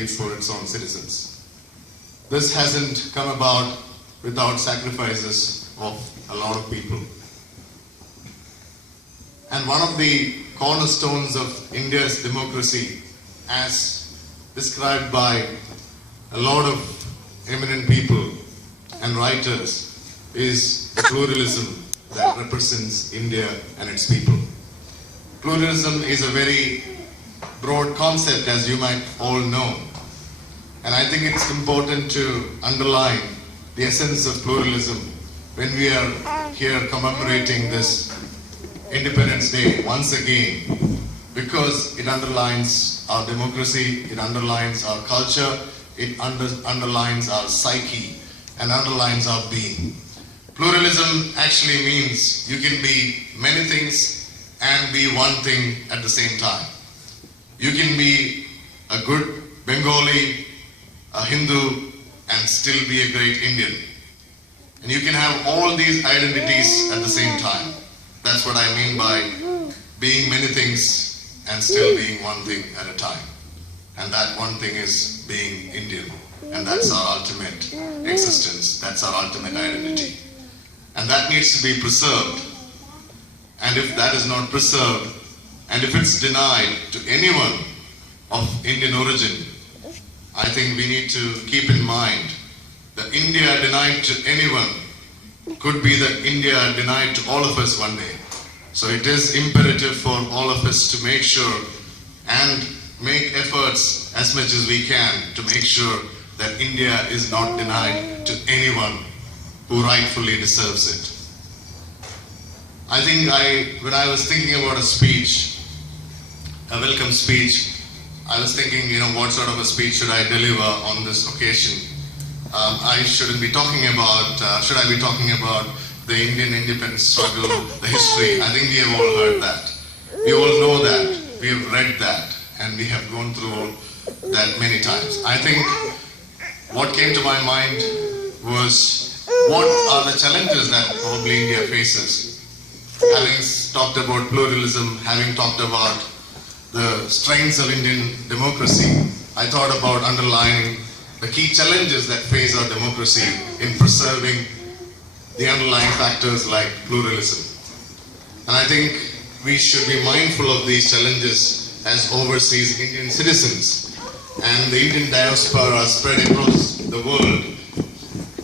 prosperity for its own citizens. This hasn't come about without sacrifices of a lot of people. And one of the cornerstones of India's democracy, as described by a lot of eminent people and writers, is the pluralism that represents India and its people. Pluralism is a very broad concept, as you might all know. And I think it's important to underline the essence of pluralism when we are here commemorating this Independence Day once again, because it underlines our democracy, it underlines our culture, it underlines our psyche, and underlines our being. Pluralism actually means you can be many things and be one thing at the same time. You can be a good Bengali, a Hindu, and still be a great Indian. And you can have all these identities at the same time. That's what I mean by being many things and still being one thing at a time. And that one thing is being Indian. And that's our ultimate existence. That's our ultimate identity. And that needs to be preserved. And if that is not preserved, and if it's denied to anyone of Indian origin, I think we need to keep in mind that India denied to anyone could be the India denied to all of us one day. So it is imperative for all of us to make sure and make efforts as much as we can to make sure that India is not denied to anyone who rightfully deserves it. I think when I was thinking about a speech, a welcome speech, I was thinking, what sort of a speech should I deliver on this occasion? I shouldn't be talking about, should I be talking about the Indian independence struggle, the history? I think we have all heard that. We all know that. We have read that. And we have gone through that many times. I think what came to my mind was, what are the challenges that probably India faces? Having talked about pluralism, having talked about the strengths of Indian democracy, I thought about underlining the key challenges that face our democracy in preserving the underlying factors like pluralism. And I think we should be mindful of these challenges as overseas Indian citizens. And the Indian diaspora spread across the world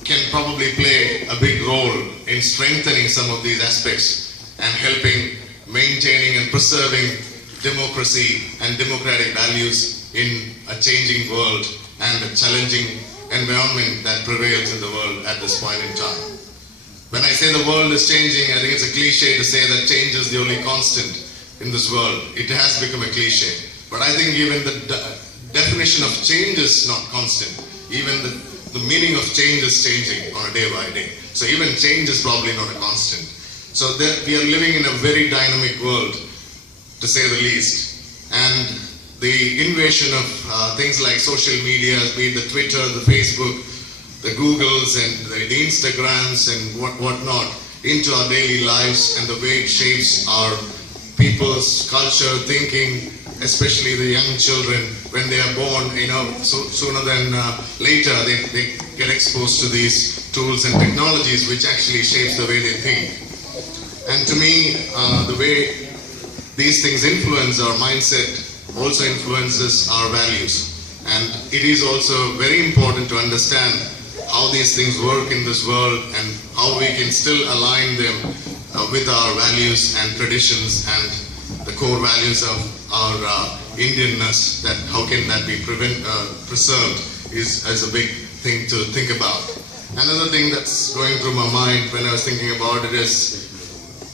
can probably play a big role in strengthening some of these aspects and helping maintaining and preserving democracy and democratic values in a changing world and a challenging environment that prevails in the world at this point in time. When I say the world is changing, I think it's a cliche to say that change is the only constant in this world. It has become a cliche. But I think even the definition of change is not constant. Even the meaning of change is changing on a day by day. So even change is probably not a constant. So we are living in a very dynamic world, to say the least. And the invasion of things like social media, be it the Twitter, the Facebook, the Googles and the Instagrams and whatnot, into our daily lives and the way it shapes our people's culture, thinking, especially the young children, when they are born, sooner than later, they get exposed to these tools and technologies which actually shapes the way they think. And to me, the way these things influence our mindset also influences our values. And it is also very important to understand how these things work in this world and how we can still align them with our values and traditions and the core values of our Indianness, that how can that be preserved is a big thing to think about. Another thing that's going through my mind when I was thinking about it is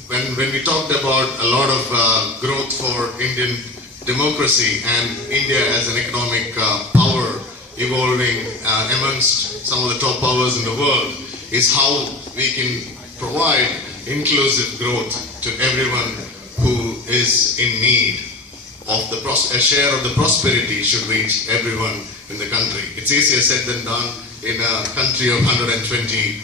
when we talked about a lot of growth for Indian democracy and India as an economic power evolving amongst some of the top powers in the world, is how we can provide inclusive growth to everyone who is in need of a share of the prosperity should reach everyone in the country. It's easier said than done in a country of 120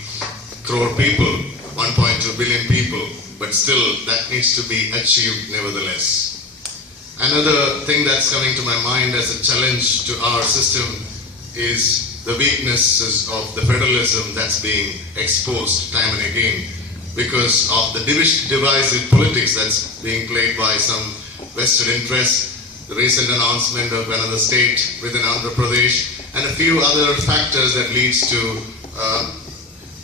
crore people, 1.2 billion people, but still that needs to be achieved nevertheless. Another thing that's coming to my mind as a challenge to our system is the weaknesses of the federalism that's being exposed time and again because of the divisive politics that's being played by some vested interests, the recent announcement of another state within Andhra Pradesh, and a few other factors that leads to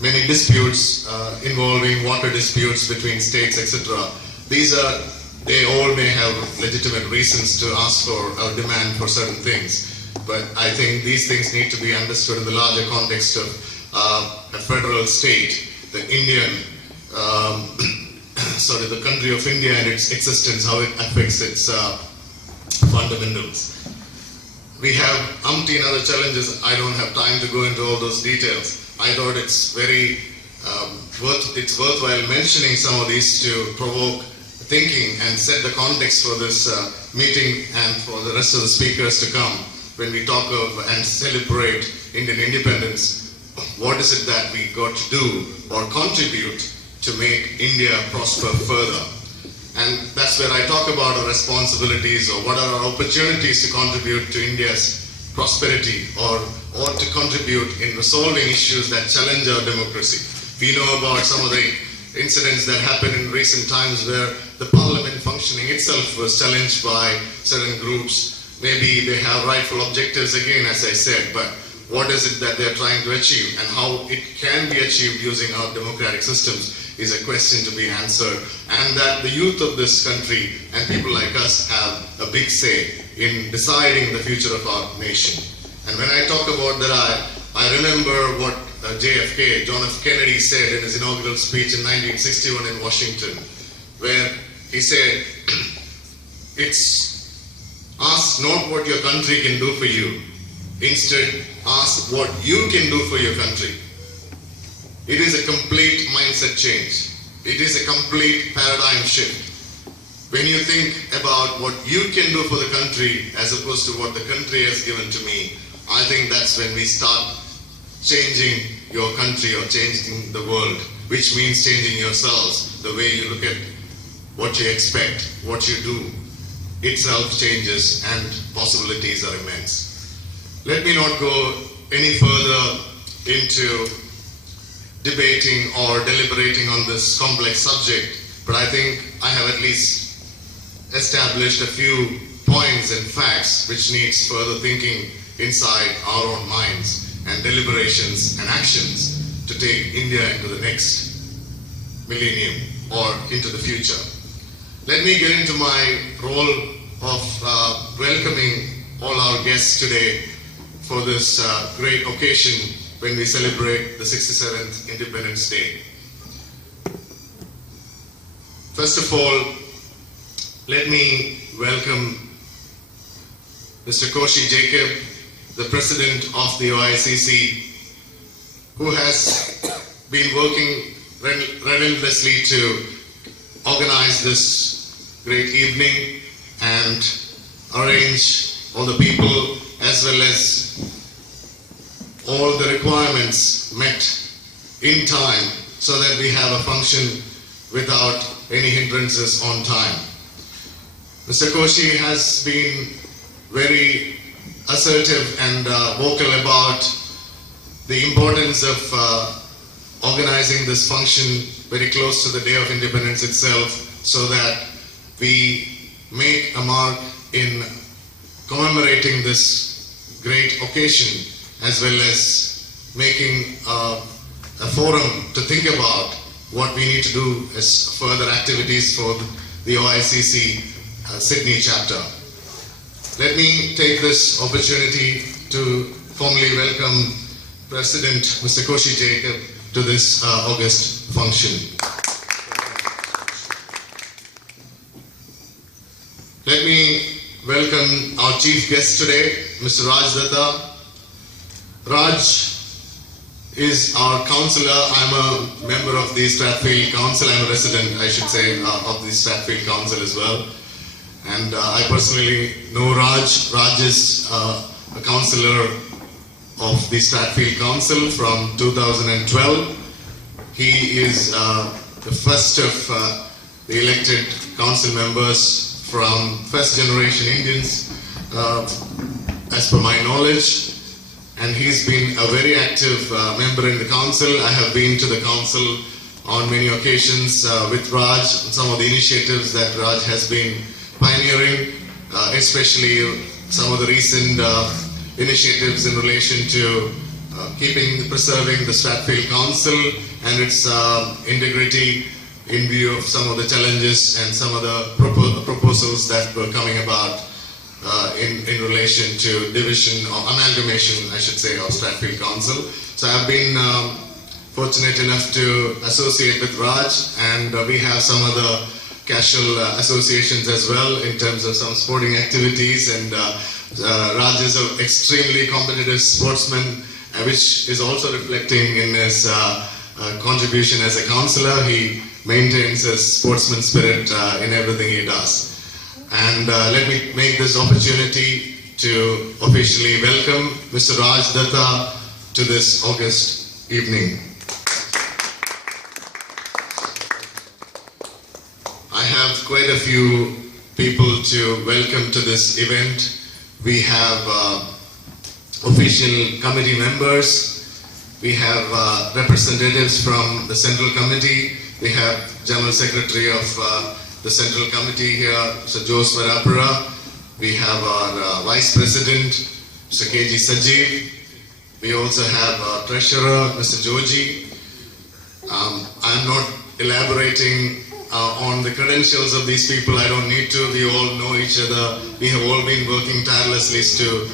many disputes involving water disputes between states, etc. They all may have legitimate reasons to ask for or demand for certain things, but I think these things need to be understood in the larger context of a federal state, the Indian, the country of India and its existence, how it affects its fundamentals. We have umpteen other challenges. I don't have time to go into all those details. I thought it's very worthwhile mentioning some of these to provoke thinking and set the context for this meeting and for the rest of the speakers to come when we talk of and celebrate Indian independence. What is it that we got to do or contribute to make India prosper further? And that's where I talk about our responsibilities or what are our opportunities to contribute to India's prosperity or to contribute in resolving issues that challenge our democracy. We know about some of the incidents that happened in recent times where the parliament functioning itself was challenged by certain groups. Maybe they have rightful objectives again, as I said, but what is it that they're trying to achieve and how it can be achieved using our democratic systems is a question to be answered, and that the youth of this country and people like us have a big say in deciding the future of our nation. And when I talk about that, I remember what JFK, John F. Kennedy, said in his inaugural speech in 1961 in Washington, where he said, ask not what your country can do for you, instead ask what you can do for your country. It is a complete mindset change. It is a complete paradigm shift. When you think about what you can do for the country as opposed to what the country has given to me, I think that's when we start changing your country or changing the world, which means changing yourselves. The way you look at what you expect, what you do, itself changes and possibilities are immense. Let me not go any further into debating or deliberating on this complex subject, but I think I have at least established a few points and facts which needs further thinking inside our own minds and deliberations and actions to take India into the next millennium or into the future. Let me get into my role of welcoming all our guests today for this great occasion when we celebrate the 67th Independence Day. First of all, let me welcome Mr. Koshi Jacob, the President of the OICC, who has been working relentlessly to organize this great evening and arrange all the people as well as all the requirements met in time so that we have a function without any hindrances on time. Mr. Koshi has been very assertive and vocal about the importance of organizing this function very close to the Day of Independence itself so that we make a mark in commemorating this great occasion as well as making a forum to think about what we need to do as further activities for the OICC Sydney chapter. Let me take this opportunity to formally welcome President Mr. Koshi Jacob to this August function. Let me welcome our chief guest today, Mr. Raj Datta. Raj is our councillor. I'm a member of the Stratfield Council. I'm a resident, I should say, of the Stratfield Council as well. And I personally know Raj. Raj is a councillor of the Stratfield Council from 2012. He is the first of the elected council members from first generation Indians, as per my knowledge. And he's been a very active member in the council. I have been to the council on many occasions with Raj, some of the initiatives that Raj has been pioneering, especially some of the recent initiatives in relation to preserving the Stratfield Council and its integrity in view of some of the challenges and some of the proposals that were coming about in relation to division or amalgamation, I should say, of Stratfield Council. So I've been fortunate enough to associate with Raj, and we have some other casual associations as well in terms of some sporting activities, and Raj is an extremely competitive sportsman, which is also reflecting in his contribution as a councillor. He maintains his sportsman spirit in everything he does. And let me make this opportunity to officially welcome Mr. Raj Datta to this August evening. I have quite a few people to welcome to this event. We have official committee members. We have representatives from the Central Committee. We have General Secretary of the Central Committee here, Mr. Jose Varapura. We have our Vice President, Mr. K.G. Sajeev. We also have our Treasurer, Mr. Joji. I'm not elaborating on the credentials of these people. I don't need to. We all know each other. We have all been working tirelessly to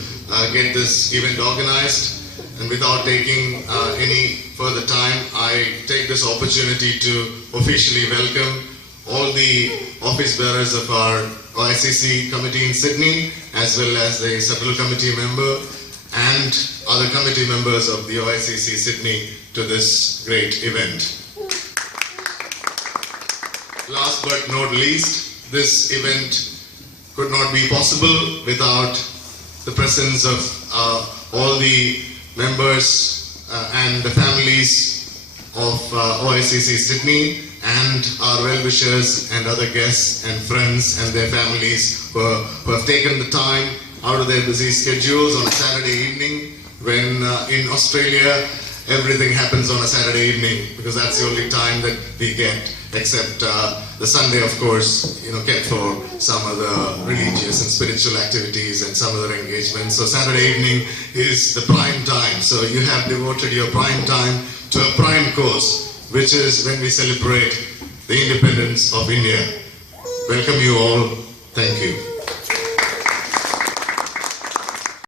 get this event organized. And without taking any further time, I take this opportunity to officially welcome all the office bearers of our OICC committee in Sydney, as well as the Central Committee member and other committee members of the OICC Sydney to this great event. Last but not least, this event could not be possible without the presence of all the members and the families of OICC Sydney, and our well-wishers and other guests and friends and their families who have taken the time out of their busy schedules on a Saturday evening, when in Australia everything happens on a Saturday evening, because that's the only time that we get, except the Sunday, of course, kept for some other religious and spiritual activities and some other engagements. So Saturday evening is the prime time. So you have devoted your prime time to a prime course, which is when we celebrate the independence of India. Welcome you all. Thank you.